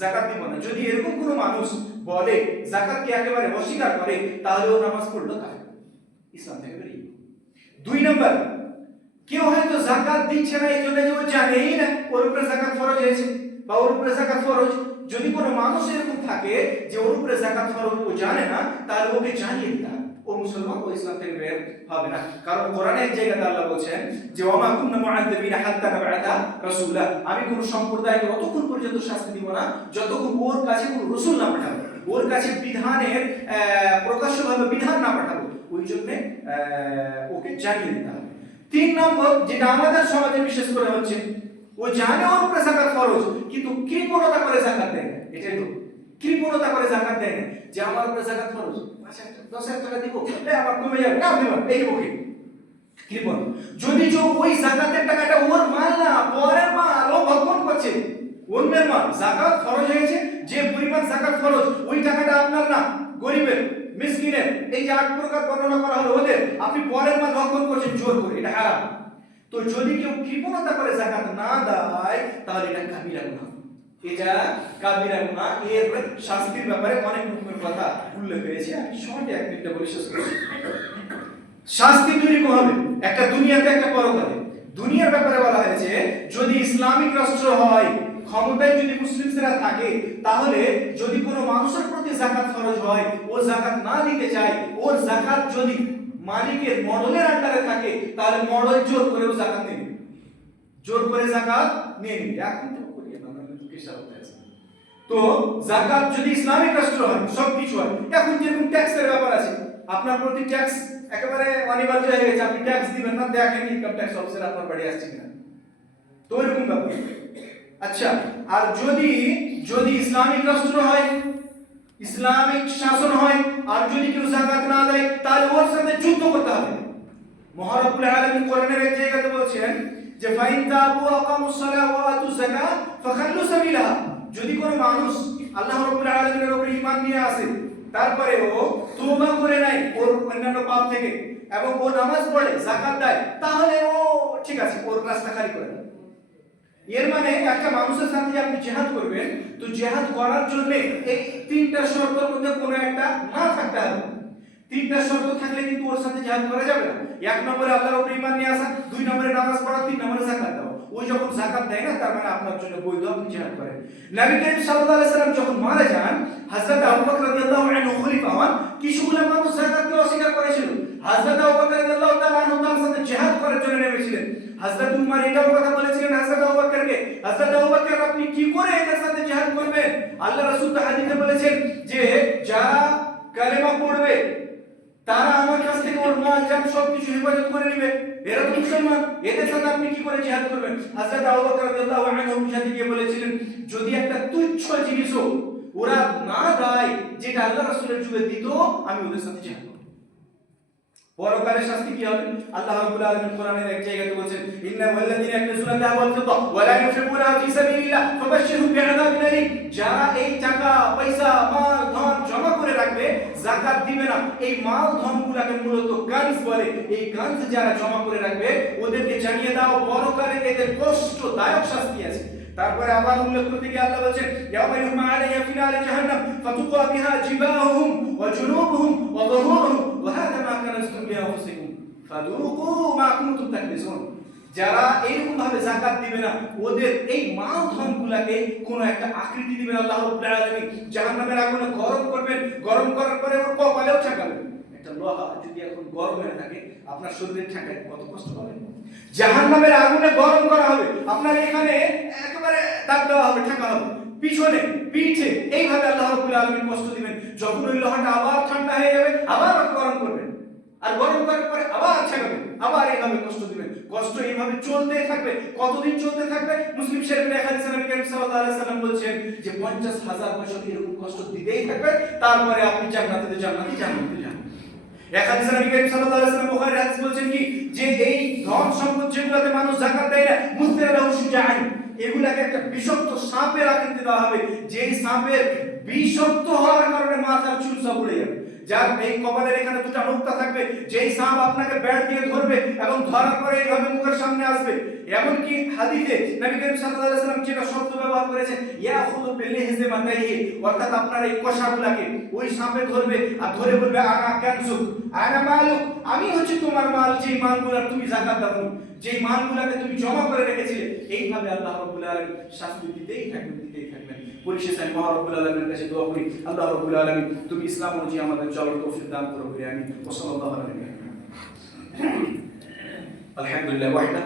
যাকাত দিব না। যদি এরকম কোনো মানুষ বলে যাকাতকে একেবারে অস্বীকার করে, তাহলে ও নামাজ পড়লো কাফের, ইসলাম থেকে বেরিয়ে। 2 নম্বর, কেউ হয়তো যাকাত দিচ্ছে না এই জন্য যে ও জানেই না ওর উপরে যাকাত ফরজ হয়েছে বা ওর উপরে যাকাত ফরজ। যদি কোনো মানুষ এরকম থাকে যে ওর উপরে যাকাত ফরজ ও জানে না, তাহলে ওকে জানিয়ে দিতে হবে, ও মুসলমান, ও ইসলাম থেকে বের হবে না। কারণ কোরআনে এক জায়গাতে আল্লাহ বলেছেন যে ওমা কুননা মুআযযিবিনা হাত্তা নাবআথা রাসূলা, আমি কোন সম্প্রদায়কে অতক্ষণ পর্যন্ত শাস্তি দিব না যতক্ষণ ওর কাছে কোন রাসূল না পাঠাবো, ওর কাছে বিধানের প্রকাশ্যভাবে বিধান না পাঠাবো। ওই জন্য ওকে জানিয়ে দিতে হবে। 3 নম্বর, যেটা আমাদের সমাজে বিশেষ করে হচ্ছে, ও জানে ওর উপরে যাকাত ফরজ কিন্তু কৃপণতা করে যাকাত দেয় না। এটাই তো কৃপণতা করে যাকাত দেয় না, যে আমার উপরে যাকাত ফরজ, 10,000 টাকা দিব, আমার কমে যাবে না, দিব এই ওকে কৃপণ। যদি ওই যাকাতের টাকাটা ওর মাল না, পরের মাল, ও ভক্ষণ করছে অন্যের মাল, যাকাত ফরজ হয়েছে, যে পরিমাণ যাকাত ফরজ ওই টাকাটা আপনার না, গরিবের, মিসকিনের, এই যে 8 প্রকার বর্ণনা করা হলো ওদের, আপনি পরের মাল ভক্ষণ করছেন জোর করে, এটা হারাম। তো যদি কেউ কৃপণতা করে যাকাত না দেয়, তাহলে এটা কাবিরা গুনাহ, এটা কাবিরা গুনাহ। এর শাস্তির ব্যাপারে অনেক রকমের কথা উল্লেখ হয়েছে, আমি শর্টে এক মিনিটে বলে শেষ করছি। শাস্তি দুই রকম হবে, একটা দুনিয়াতে, একটা পরকালে। দুনিয়ার ব্যাপারে বলা হয়েছে, যদি ইসলামিক রাষ্ট্র হয়, ক্ষমতায় যদি মুসলিমরা থাকে, তাহলে যদি কোনো মানুষের প্রতি যাকাত ফরজ হয়, ও যাকাত না দিতে চায়, ওর যাকাত যদি মালিকের মডলের আন্ডারে থাকে, তাহলে মডল জোর করেও যাকাত নেবে, জোর করে যাকাত নিয়ে নিবে। এখন তো করিয়ে না, তো যাকাত যদি ইসলামিক রাষ্ট্র হয়, সবকিছু হয়। এখন যেরকম ট্যাক্সের ব্যাপার আছে, আপনার প্রতি ট্যাক্স একেবারে অনিবার্য হয়ে গেছে, আপনি ট্যাক্স দিবেন না, দেখেন ইনকাম ট্যাক্স অফিসার আপনার বাড়ি আসছে কিনা, তো এরকম ব্যাপার। আচ্ছা, আর যদি ইসলামিক রাষ্ট্র হয়, ইসলামিক শাসন হয়, আর যদি কেউ যাকাত না দেয়, তাহলে ওর সাথে যুদ্ধ করতে হবে। মহারব্বুল আলামিন কোরআনের এক জায়গাতে বলেছেন যে ফাইন তাবু ওয়া আকামুস সালাহ ওয়া আতুজ যাকাত ফাখাল্লু সাবিলাহা, যদি কোনো মানুষ আল্লাহ রাব্বুল আলামিনের উপরে ঈমান নিয়ে আসে, তারপরে ও তওবা করে নাই ওর অন্যান্য পাপ থেকে, এবং ও নামাজ পড়ে, যাকাত দেয়, তাহলে ও ঠিক আছে, ওর রাস্তা খালি করে দেয়। এর মানে একটা মানুষের সাথে যে আপনি জিহাদ করবেন, তো জিহাদ করার জন্য এই 3টা শর্তের মধ্যে কোনো একটা না থাকতে হবে। 3টা শর্ত থাকলে কিন্তু ওর সাথে জিহাদ করা যাবে না। 1 নম্বরে আল্লাহর উপর ঈমান নিয়ে আসা, 2 নম্বরে নামাজ পড়া, 3 নম্বরে যাকাত দেওয়া। ওই যখন যাকাত দেয় না, তার মানে আপনার জন্য বৈধ, আপনি জিহাদ করেন। নবী করিম সাল্লাল্লাহু আলাইহি সাল্লাম যখন মারা যান, হযরত আবু বকর রাদিয়াল্লাহু আনহু খলিফা হন, কিছুগুলো মানুষ যাকাতকে অস্বীকার করেছিল। হযরত আবু বকর রাদিয়াল্লাহু তাআলা আনহু তার সাথে জিহাদ করার জন্য নেমেছিলেন। হযরত উমর এটাও কথা বলেছিলেন হযরত আবু বকরকে, হযরত আবু বকর আপনি কি করে এদের সাথে জিহাদ করবেন? আল্লাহ রাসূল তো হাদিসে বলেছেন যে যারা কালেমা পড়বে তারা আমার কাছ থেকে ওর মাল জান সবকিছু হেফাজত করে নেবে, এরা তো মুসলমান, এদের সাথে আপনি কি করে জিহাদ করবেন? হযরত আবু বকর রাদিয়াল্লাহু আনহু সাথে গিয়ে বলেছিলেন, যদি একটা তুচ্ছ জিনিসও ওরা না দেয় যেটা আল্লাহ রাসূলের যুগে দিত, আমি ওদের সাথে জিহাদ করব। পরকালের শাস্তি কি হবে? আল্লাহ রাব্বুল আলামিন কোরআনের এক জায়গাতে বলেছেন, ইন্না ওয়াল্লাযিনা ইয়াকনিজুনা আল-যাহাবা ওয়াল ফিদ্দা ওয়া লা ইউনফিকুনা ফি সাবিলিল্লাহ ফাবাশশিরহুম বিআযাবিন আলীম, যারা এই টাকা পয়সা মাল ধন জমা করে রাখবে, যাকাত দিবে না, এই মাল ধনগুলোকে মূলত কানজ বলে, এই কানজ যারা জমা করে রাখবে, ওদেরকে জানিয়ে দাও পরকালে এদের কষ্টদায়ক শাস্তি আছে। তারপরে আবার উল্লেখ করতে গিয়ে আল্লাহ বলেন, ইয়াউমা ইউহমা আলাইহা ফি নারি জাহান্নাম ফাতুকা বিহা জিবাহুম ওয়া জুনুবুহুম ওয়া যুহুরুহুম ওয়া হাদা মা কানাতুম লিআনফুসিকুম ফাদুকু মা কুনতুম তাকনিজুন। যারা এইরকম ভাবে যাকাত দিবে না, ওদের এই মাল ধনগুলোকে কোন একটা আকৃতি দিবেন আল্লাহ রাব্বুল আলামিন, জাহান্নামের আগুনে গরম করবেন, গরম করার পরে ওর কপালেও ঠেকাবেন। একটা লোহা যদি এখন গরম হয়ে থাকে, আপনার শরীরে ঠেকায় কত কষ্ট পাবেন? জাহান্নামের আগুনে গরম করা হবে, আপনার এখানে একেবারে দাগ দেওয়া হবে, ঠেকা হবে, পিছনে, পিঠে, এইভাবে আল্লাহ রাব্বুল আলামিন কষ্ট দিবেন। যখন ওই লোহাটা আবার ঠান্ডা হয়ে যাবে, আবার গরম করবেন, আর গরম করার পরে আবার ঠেকাবেন, আবার এইভাবে কষ্ট দিবেন। কষ্ট এইভাবে চলতেই থাকবে। কতদিন চলতে থাকবে? মুসলিম শরীফের হাদিসে নবী করিম সাল্লাল্লাহু আলাইহি ওয়াসাল্লাম বলেছেন যে 50,000 বছর এরকম কষ্ট দিতেই থাকবে, তারপরে আপনি জান্নাতে যান। এক হাদিসে নবী করিম সাল্লাল্লাহু আলাইহি ওয়াসাল্লাম বুখারীর হাদিস বলেছেন কি, যে এই ধন সম্পদ যেগুলোতে মানুষ যাকাত দেয় না, মুস্তারাহু শুজাআন, এগুলাকে একটা বিষাক্ত সাপের আকৃতি দেওয়া হবে, যেই সাপের বিষাক্ত হওয়ার কারণে মাথার চুল সব উড়ে যাবে। যার এই কপালের এখানে দুটো নুক্তা থাকবে, যেই সাপ আপনাকে ব্যাট দিয়ে ধরবে এবং ধরার পরে এইভাবে মুখের সামনে আসবে। এমনকি হাদিসে নবী করিম সাল্লাল্লাহু আলাইহি ওয়াসাল্লাম যেটা শব্দ ব্যবহার করেছেন, ইয়াখুযু বিলিহজি মাতাইহি, অর্থাৎ আপনার এই কষাগুলাকে ওই সাপে ধরবে আর ধরে বলবে আনা কানজুক, আনা মালুক, আমি হচ্ছে তোমার মাল, যেই মালগুলোর তুমি যাকাত দাওনি, যেই মালগুলোকে তুমি জমা করে রেখেছিলে। এইভাবে আল্লাহ রাব্বুল আলামিন শাস্তি দিতেই থাকবেন। পরিশেষে আমি মহান রব্বুল আলামিনের কাছে দোয়া করি, আল্লাহ রাব্বুল আলামিন তুমি ইসলাম অনুযায়ী আমাদের চলার তৌফিক দান করো। আমিন। ওয়া সাল্লাল্লাহু আলাইহি ওয়া সাল্লাম। আলহামদুলিল্লাহ ওয়াহদা